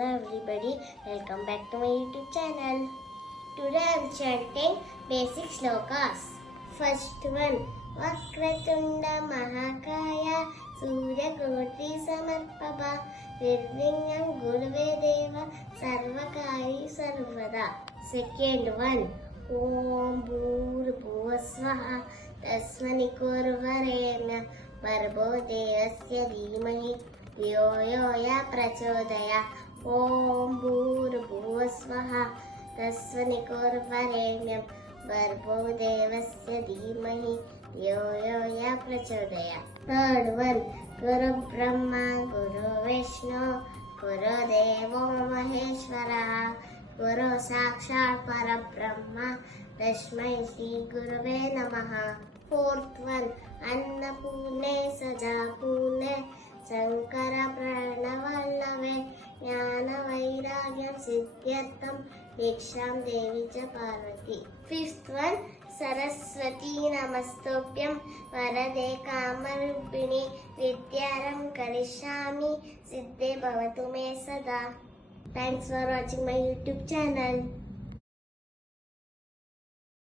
Hello everybody, welcome back to my YouTube channel. Today I am chanting basic shlokas. First one, Vakratunda Mahakaya Suryakoti Samarpaba Virvingam Gurve Deva Sarvakari Sarvada. Second one, Om Bhurabhuvasvaha Tasmanikurvarenyam Bhargo Devasya Dhimahi यो यो या प्रचोदया ओम भूर्भुवस्वः तस्मन्निर्भरेण्यं भर्गो देवस्य धीमहि यो यो या प्रचोदया. Third one, Guru Brahma Guru Vishnu Guru Devo Maheshwarah Guru Sakshat Parabrahma Tasmai Shri Gurave Namaha. Fourth one, Annapurne Sajapurne Shankar प्रणवल्लभे ज्ञान वैराग्यम सिद्ध्यर्थम दीक्षां देवी च पार्वती. फिफ्थ वन, सरस्वती नमस्तोभ्यं वरदे कामरूपिणी विद्यारंभ करिष्यामि सिद्धे भवतु मे सदा. Thanks for watching my YouTube channel.